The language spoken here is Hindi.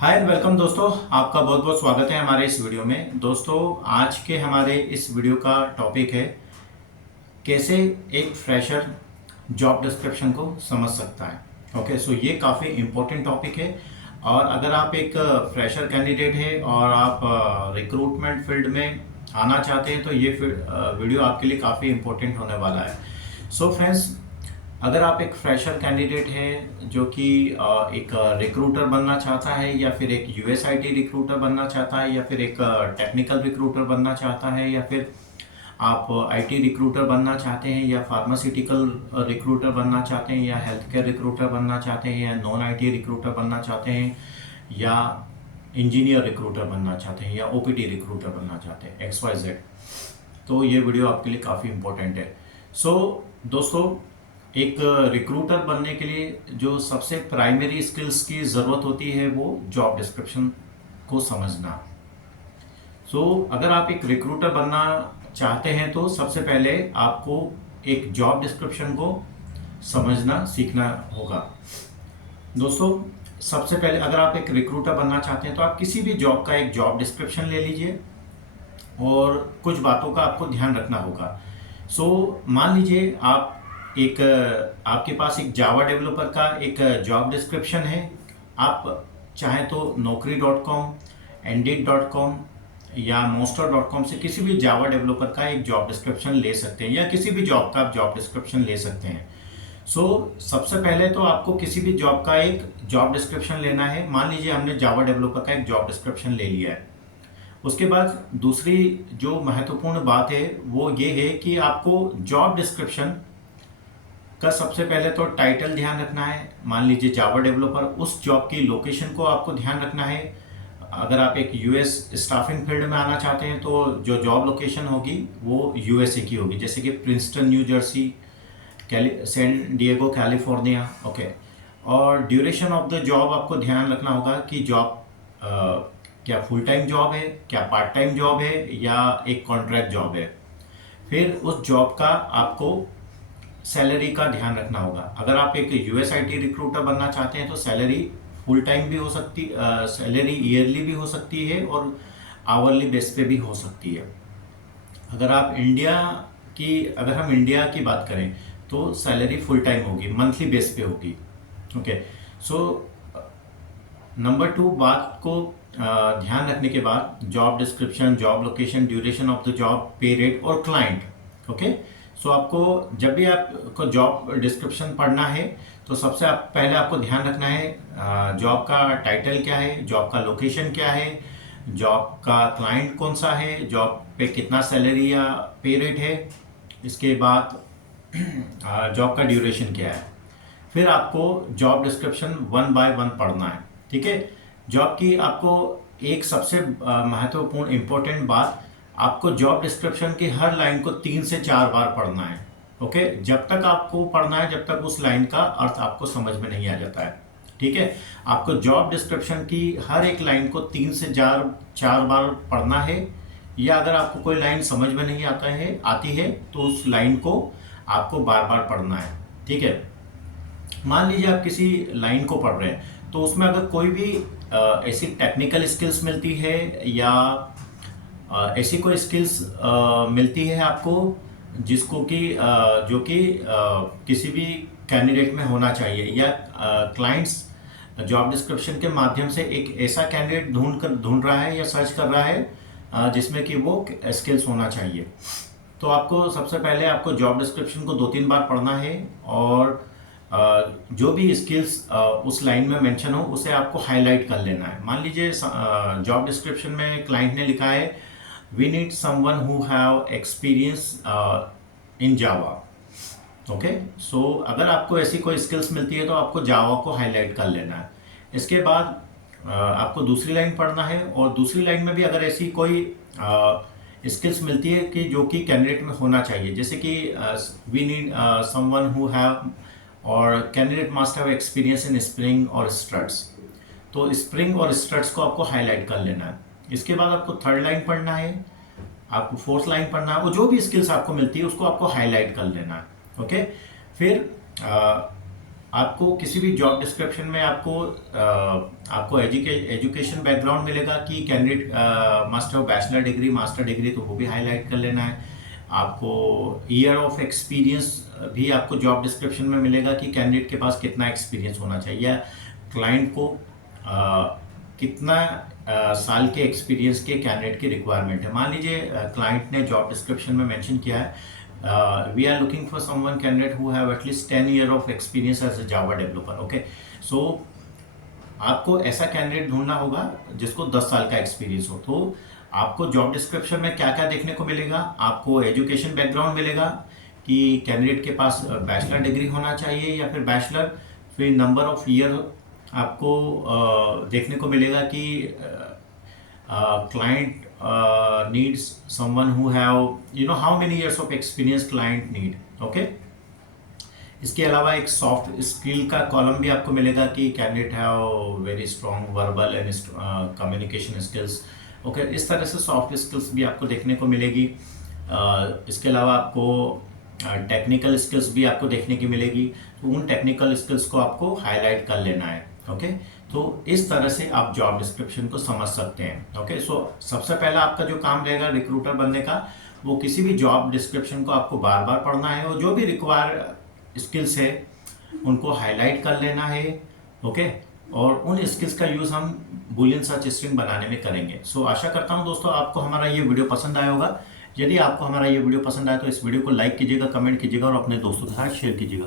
हाय एंड वेलकम दोस्तों, आपका बहुत बहुत स्वागत है हमारे इस वीडियो में। दोस्तों, आज के हमारे इस वीडियो का टॉपिक है कैसे एक फ्रेशर जॉब डिस्क्रिप्शन को समझ सकता है। ओके, सो ये काफ़ी इम्पोर्टेंट टॉपिक है। और अगर आप एक फ्रेशर कैंडिडेट है और आप रिक्रूटमेंट फील्ड में आना चाहते हैं तो ये वीडियो आपके लिए काफ़ी इम्पोर्टेंट होने वाला है। सो फ्रेंड्स, अगर आप एक फ्रेशर कैंडिडेट हैं जो कि एक रिक्रूटर बनना चाहता है या फिर एक यूएसआईटी रिक्रूटर बनना चाहता है या फिर एक टेक्निकल रिक्रूटर बनना चाहता है या फिर आप आईटी रिक्रूटर बनना चाहते हैं या फार्मास्यूटिकल रिक्रूटर बनना चाहते हैं या हेल्थ केयर रिक्रूटर बनना चाहते हैं या नॉन आईटी रिक्रूटर बनना चाहते हैं या इंजीनियर रिक्रूटर बनना चाहते हैं या ओपीटी रिक्रूटर बनना चाहते हैं, एक्स वाई जेड, तो ये वीडियो आपके लिए काफ़ी इम्पोर्टेंट है। सो दोस्तों, एक रिक्रूटर बनने के लिए जो सबसे प्राइमरी स्किल्स की ज़रूरत होती है वो जॉब डिस्क्रिप्शन को समझना। अगर आप एक रिक्रूटर बनना चाहते हैं तो सबसे पहले आपको एक जॉब डिस्क्रिप्शन को समझना सीखना होगा। दोस्तों, सबसे पहले अगर आप एक रिक्रूटर बनना चाहते हैं तो आप किसी भी जॉब का एक जॉब डिस्क्रिप्शन ले लीजिए और कुछ बातों का आपको ध्यान रखना होगा। मान लीजिए आप एक आपके पास एक जावा डेवलपर का एक जॉब डिस्क्रिप्शन है। आप चाहें तो naukri.com, indeed.com या monster.com से किसी भी जावा डेवलपर का एक जॉब डिस्क्रिप्शन ले सकते हैं या किसी भी जॉब का आप जॉब डिस्क्रिप्शन ले सकते हैं। सबसे पहले तो आपको किसी भी जॉब का एक जॉब डिस्क्रिप्शन लेना है। मान लीजिए हमने जावा डेवलपर का एक जॉब डिस्क्रिप्शन ले लिया है। उसके बाद दूसरी जो महत्वपूर्ण बात है वो ये है कि आपको जॉब डिस्क्रिप्शन का सबसे पहले तो टाइटल ध्यान रखना है। मान लीजिए जावा डेवलपर, उस जॉब की लोकेशन को आपको ध्यान रखना है। अगर आप एक यूएस स्टाफिंग फील्ड में आना चाहते हैं तो जो जॉब लोकेशन होगी वो यूएसए की होगी, जैसे कि Princeton New Jersey, San Diego California. Okay, और ड्यूरेशन ऑफ द जॉब आपको ध्यान रखना होगा कि जॉब क्या फुल टाइम जॉब है, क्या पार्ट टाइम जॉब है या एक कॉन्ट्रैक्ट जॉब है। फिर उस जॉब का आपको सैलरी का ध्यान रखना होगा। अगर आप एक यूएसआईटी रिक्रूटर बनना चाहते हैं तो सैलरी फुल टाइम भी हो सकती, सैलरी ईयरली भी हो सकती है और आवरली बेस पे भी हो सकती है। अगर हम इंडिया की बात करें तो सैलरी फुल टाइम होगी, मंथली बेस पे होगी। ओके, नंबर 2 बात को ध्यान रखने के बाद job description, job location, duration of the job, पे रेट और क्लाइंट। ओके, आपको जब भी आपको जॉब डिस्क्रिप्शन पढ़ना है तो सबसे पहले आपको ध्यान रखना है जॉब का टाइटल क्या है, जॉब का लोकेशन क्या है, जॉब का क्लाइंट कौन सा है, जॉब पे कितना सैलरी या पे रेट है, इसके बाद जॉब का ड्यूरेशन क्या है। फिर आपको जॉब डिस्क्रिप्शन 1 बाय 1 पढ़ना है। ठीक है, जॉब की आपको एक सबसे महत्वपूर्ण इम्पोर्टेंट बात, आपको जॉब डिस्क्रिप्शन की हर लाइन को 3 से 4 बार पढ़ना है। ओके, जब तक आपको पढ़ना है जब तक उस लाइन का अर्थ आपको समझ में नहीं आ जाता है। ठीक है, आपको जॉब डिस्क्रिप्शन की हर एक लाइन को 3 से 4 बार पढ़ना है, या अगर आपको कोई लाइन समझ में नहीं आती है तो उस लाइन को आपको बार बार पढ़ना है। ठीक है, मान लीजिए आप किसी लाइन को पढ़ रहे हैं तो उसमें अगर कोई भी ऐसी टेक्निकल स्किल्स मिलती है या ऐसी कोई स्किल्स मिलती है आपको जिसको कि जो कि किसी भी कैंडिडेट में होना चाहिए, या क्लाइंट्स जॉब डिस्क्रिप्शन के माध्यम से एक ऐसा कैंडिडेट ढूंढ रहा है या सर्च कर रहा है जिसमें कि वो स्किल्स होना चाहिए, तो आपको सबसे पहले आपको जॉब डिस्क्रिप्शन को 2-3 बार पढ़ना है और जो भी स्किल्स उस लाइन में मेंशन हो उसे आपको हाईलाइट कर लेना है। मान लीजिए जॉब डिस्क्रिप्शन में क्लाइंट ने लिखा है we need someone who have experience in Java। Okay, अगर आपको ऐसी कोई स्किल्स मिलती है तो आपको जावा को हाईलाइट कर लेना है। इसके बाद आपको दूसरी लाइन पढ़ना है और दूसरी लाइन में भी अगर ऐसी कोई स्किल्स मिलती है कि जो कि कैंडिडेट में होना चाहिए, जैसे कि we need someone who have और candidate must have experience in spring और स्ट्रट्स, तो स्प्रिंग और स्ट्रट्स को आपको हाईलाइट कर लेना है। इसके बाद आपको 3rd लाइन पढ़ना है, आपको 4th लाइन पढ़ना है, वो जो भी स्किल्स आपको मिलती है उसको आपको हाईलाइट कर लेना है। ओके, फिर आपको किसी भी जॉब डिस्क्रिप्शन में आपको एजुकेशन बैकग्राउंड मिलेगा कि candidate must have bachelor degree, master degree, तो वो भी हाईलाइट कर लेना है। आपको ईयर ऑफ एक्सपीरियंस भी आपको जॉब डिस्क्रिप्शन में मिलेगा कि कैंडिडेट के पास कितना एक्सपीरियंस होना चाहिए, या क्लाइंट को कितना साल के एक्सपीरियंस के कैंडिडेट की रिक्वायरमेंट है। मान लीजिए क्लाइंट ने जॉब डिस्क्रिप्शन में मेंशन किया है we are looking for someone candidate who have at least 10 year of experience as a Java developer. Okay, so आपको ऐसा कैंडिडेट ढूंढना होगा जिसको 10 साल का एक्सपीरियंस हो। तो आपको जॉब डिस्क्रिप्शन में क्या क्या देखने को मिलेगा, आपको एजुकेशन बैकग्राउंड मिलेगा कि कैंडिडेट के पास बैचलर डिग्री होना चाहिए या फिर बैचलर, फिर नंबर ऑफ ईयर आपको देखने को मिलेगा कि client needs someone who have how many years of experience client need. Okay, इसके अलावा एक सॉफ्ट स्किल का कॉलम भी आपको मिलेगा कि candidate have very strong verbal and communication skills. Okay, इस तरह से सॉफ्ट स्किल्स भी आपको देखने को मिलेगी। इसके अलावा आपको टेक्निकल स्किल्स भी आपको देखने की मिलेगी, तो उन टेक्निकल स्किल्स को आपको हाईलाइट कर लेना है। ओके, तो इस तरह से आप जॉब डिस्क्रिप्शन को समझ सकते हैं। ओके, सो सबसे पहला आपका जो काम रहेगा रिक्रूटर बनने का, वो किसी भी जॉब डिस्क्रिप्शन को आपको बार बार पढ़ना है और जो भी रिक्वायर स्किल्स है उनको हाईलाइट कर लेना है। ओके, और उन स्किल्स का यूज़ हम बूलियन सर्च स्ट्रिंग बनाने में करेंगे। सो आशा करता हूं दोस्तों आपको हमारा ये वीडियो पसंद आया होगा। यदि आपको हमारा ये वीडियो पसंद आया तो इस वीडियो को लाइक कीजिएगा, कमेंट कीजिएगा और अपने दोस्तों के साथ शेयर कीजिएगा।